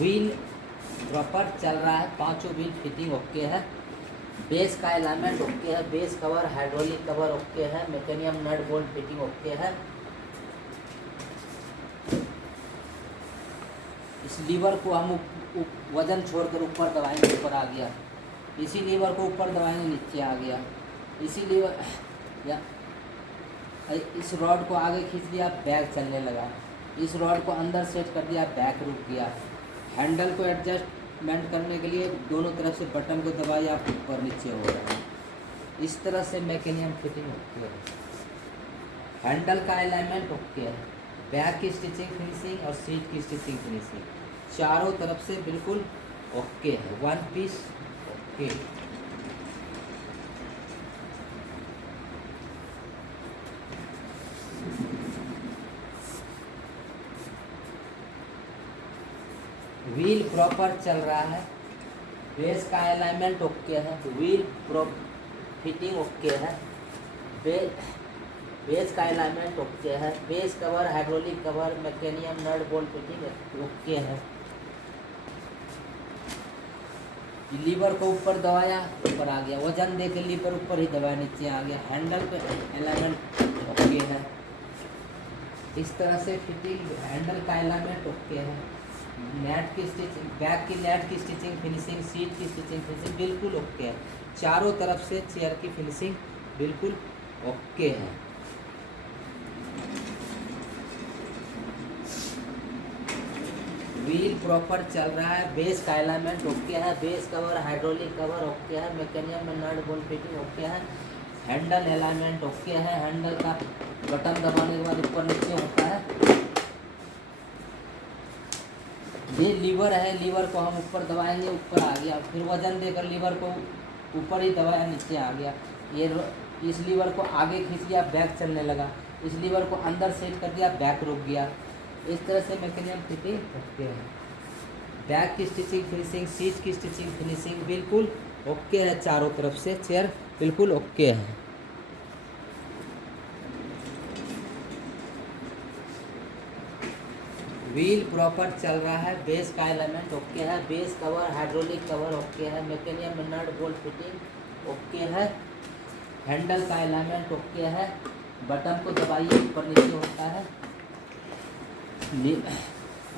Wheel proper चल रहा है, पांचों व्हील फिटिंग ओके है। बेस का अलाइनमेंट ओके है, base cover hydraulic cover okay है, मैकेनियम नट बोल्ट फिटिंग ओके है। इस लीवर को हम वजन छोड़कर ऊपर दबाएंगे, ऊपर आ गया। इसी लीवर को ऊपर दबाएंगे, नीचे आ गया। इसी लीवर या इस रॉड को आगे खींच दिया, बैक चलने लगा। इस रॉड को अंदर सेट कर दिया, बैक रुक गया। हैंडल को एडजस्टमेंट करने के लिए दोनों तरफ से बटन को दबाया, ऊपर नीचे हो रहा है। इस तरह से मैकेनियम फिटिंग ओके है। हैंडल का अलाइनमेंट ओके है, बैक की स्टिचिंग फिनिशिंग और सीट की स्टिचिंग फिनिशिंग चारों तरफ से बिल्कुल ओके है। One piece okay. Wheel proper चल रहा है, बेस का अलाइनमेंट ओके है, व्हील फिटिंग ओके है, बेस का अलाइनमेंट ओके है, बेस कवर हाइड्रोलिक कवर मैकेनियम नट बोल्ट फिटिंग ओके है। लीवर को ऊपर दबाया, ऊपर आ गया। वजन देकर लीवर ऊपर ही दबाया, नीचे आ गया। हैंडल पे अलाइनमेंट ओके है। इस तरह से फिटिंग हैंडल का अलाइनमेंट ओके है। नेट की स्टिचिंग, बैक की नेट की स्टिचिंग फिनिशिंग, सीट की स्टिचिंग फिनिशिंग बिल्कुल ओके है। चारों तरफ से चेयर की फिनिशिंग बिल्कुल ओके है। व्हील प्रॉपर चल रहा है, बेस का अलाइनमेंट ओके है, base cover hydraulic cover okay है, मैकेनियम में नट बोल्ट फिटिंग ओके है, हैंडल अलाइनमेंट ओके है। हैंडल का बटन दबाने के बाद ऊपर नीचे होता है। ये लीवर है, लीवर को हम ऊपर दबाएंगे, ऊपर आ गया। फिर वजन देकर लीवर को ऊपर ही दबाया, नीचे आ गया। इस लीवर को आगे खींच लिया, बैक चलने लगा। इस लीवर को अंदर सेट कर दिया, बैक रुक गया। इस तरह से मैकेनियम फिटिंग ओके है। बैक की स्टिचिंग फिनिशिंग, सीट की स्टिचिंग फिनिशिंग बिल्कुल ओके है। चारों तरफ से चेयर बिल्कुल ओके है। व्हील प्रॉपर चल रहा है, बेस का अलाइनमेंट ओके है, base cover hydraulic cover okay है, मैकेनियम में नट बोल्ट फिटिंग ओके है, हैंडल का अलाइनमेंट ओके है। बटन को दबाइए, ऊपर नीचे होता है।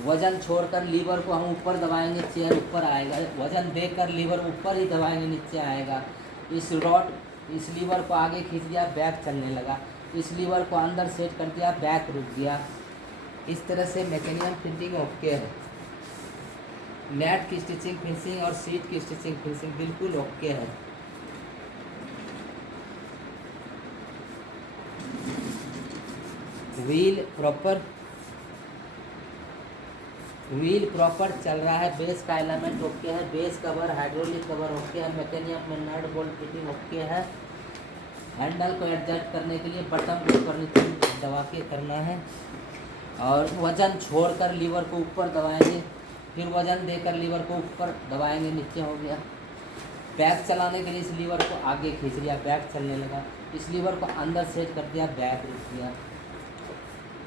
वजन छोड़कर लीवर को हम ऊपर दबाएंगे, चेयर ऊपर आएगा। वजन देकर लीवर ऊपर ही दबाएंगे, नीचे आएगा। इस लीवर को आगे खींच दिया, बैक चलने लगा। इस लीवर को अंदर सेट कर दिया, बैक रुक गया। इस तरह से मैकेनियम फिटिंग ओके है। नेट की स्टिचिंग फिनिशिंग और सीट की स्टिचिंग फिनिशिंग बिल्कुल ओके है। व्हील प्रॉपर चल रहा है, बेस का अलाइनमेंट ओके है, base cover hydraulic cover okay है, मैकेनियम में नट बोल्ट फिटिंग ओके है। हैंडल को एडजस्ट करने के लिए बटन को ऊपर नीचे दबा के करना है और वजन छोड़कर लीवर को ऊपर दबाएंगे। फिर वजन देकर लीवर को ऊपर दबाएंगे, नीचे हो गया। बैक चलाने के लिए इस लीवर को आगे खींच लिया, बैक चलने लगा। इस लीवर को अंदर सेट कर दिया, बैक रुक गया।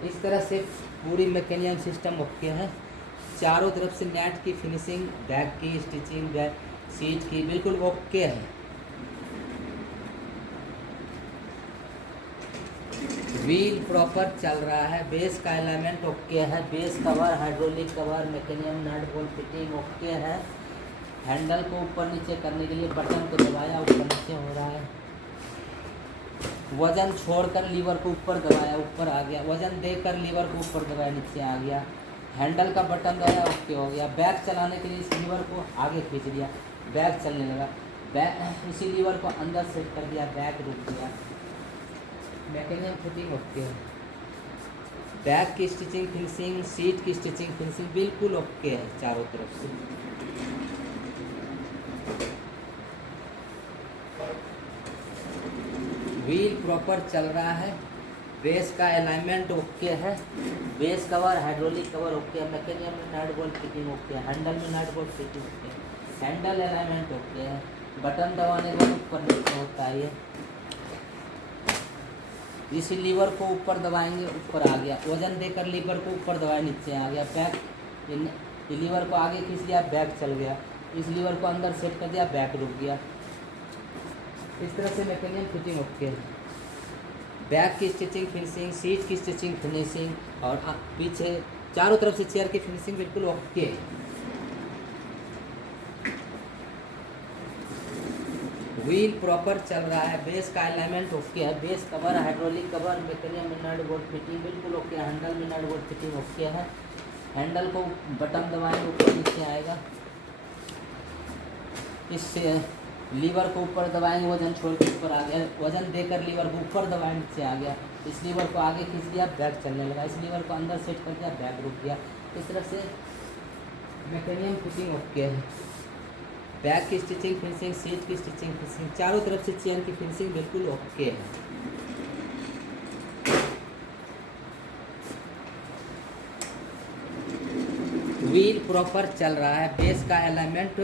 इस तरह से पूरी मैकेनियम सिस्टम ओके है। चारों तरफ से नेट की फिनिशिंग, बैक की स्टिचिंग, बैक सीट की बिल्कुल ओके है। व्हील प्रॉपर चल रहा है, बेस का अलाइनमेंट ओके है, बेस कवर हाइड्रोलिक कवर मैकेनियम नट बोल्ट फिटिंग ओके है। हैंडल को ऊपर नीचे करने के लिए बटन को दबाया, ऊपर नीचे हो रहा है। वजन छोड़कर लीवर को ऊपर दबाया, ऊपर आ गया। वजन देकर लीवर को ऊपर दबाया, नीचे आ गया। हैंडल का बटन दबाया, ओके हो गया। बैक चलाने के लिए इस लीवर को आगे खींच लिया, बैक चलने लगा। बैक इसी लीवर को अंदर सेट कर दिया, बैक रुक गया। मैकेनियम फिटिंग ओके है। बैक की स्टिचिंग फिनिशिंग, सीट की स्टिचिंग फिनिशिंग बिल्कुल ओके है चारों तरफ से। व्हील प्रॉपर चल रहा है, बेस का अलाइनमेंट ओके है, base cover hydraulic cover okay है, मैकेनियम में नट बोल्ट फिटिंग ओके है, हैंडल में नट बोल्ट फिटिंग ओके है, हैंडल अलाइनमेंट ओके है। बटन दबाने के बाद ऊपर नीचे होता है ये। इस लीवर को ऊपर दबाएंगे, ऊपर आ गया। वजन देकर लीवर को ऊपर दबाया, नीचे आ गया। बैक ये लीवर को आगे खींच लिया, बैक चल गया। इस लीवर को अंदर सेट कर दिया, बैक रुक गया। इस तरह से मैकेनिज्म फिटिंग ओके है। बैक की स्टिचिंग फिनिशिंग, सीट की स्टिचिंग फिनिशिंग और पीछे चारों तरफ से चेयर की फिनिशिंग बिल्कुल ओके। व्हील प्रॉपर चल रहा है, बेस का अलाइनमेंट ओके है, base cover, hydraulic cover, mechanism में नट बोल्ट फिटिंग बिल्कुल ओके है, हैंडल में नट बोल्ट फिटिंग ओके है। हैंडल को बटन दबाएंगे ऊपर नीचे आएगा। इससे लीवर को ऊपर दबाएंगे, वजन छोड़ के ऊपर आ गया, वजन देकर लीवर को ऊपर दबाएं नीचे आ गया। इस लीवर को आगे खींच दिया, बैक चलने लगा। इस लीवर को अंदर सेट कर दिया, बैक रुक गया। इस तरह से मैकेनिज्म फिटिंग ओके है। बैक की स्टिचिंग फिनिशिंग, सीट की स्टिचिंग फिनिशिंग, चारों तरफ से चेयर की फिनिशिंग बिल्कुल ओके है। व्हील प्रॉपर चल रहा है, बेस का एलिमेंट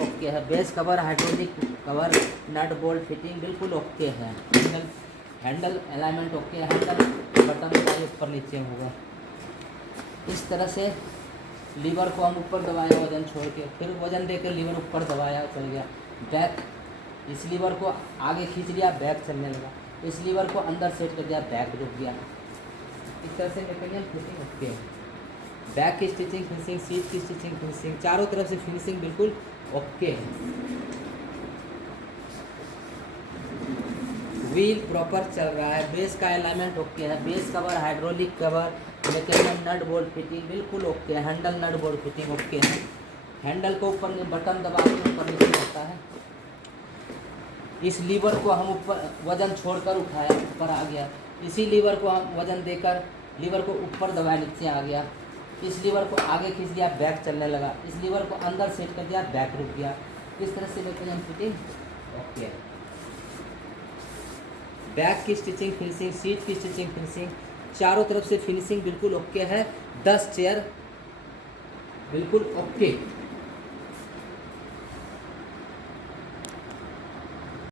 ओके है, base cover, hydraulic cover, nut bolt fitting बिल्कुल ओके है। हैंडल अलाइनमेंट ओके है, हैंडल बटन दबाइए ऊपर नीचे होगा। इस तरह से लीवर को हम ऊपर दबाया वजन छोड़ के, फिर वजन देकर लीवर ऊपर दबाया, चल गया। बैक, इस लीवर को आगे खींच लिया, बैक चलने लगा। इस लीवर को अंदर सेट कर दिया, बैक रुक गया। इस तरह से मैकेनिज्म फिटिंग ओके है। बैक की स्टिचिंग फिनिशिंग, सीट की स्टिचिंग फिनिशिंग, चारों तरफ से फिनिशिंग बिल्कुल ओके है। व्हील प्रॉपर चल रहा है, बेस का अलाइनमेंट ओके है, base cover, hydraulic cover, mechanism nut bolt fitting बिल्कुल ओके है, handle nut bolt fitting okay है। हैंडल को ऊपर बटन दबा के ऊपर नीचे होता है। इस लीवर को हम ऊपर वजन छोड़कर उठाया, ऊपर आ गया। इसी लीवर को हम वजन देकर लीवर को ऊपर दबाया, नीचे आ गया। इस लीवर को आगे खींच दिया, बैक चलने लगा। इस लीवर को अंदर सेट कर दिया, बैक रुक गया। इस तरह से मैकेनिज्म फिटिंग ओके है। बैक की स्टिचिंग फिनिशिंग, सीट की स्टिचिंग फिनिशिंग, चारों तरफ से फिनिशिंग बिल्कुल ओके है। 10 चेयर बिल्कुल ओके।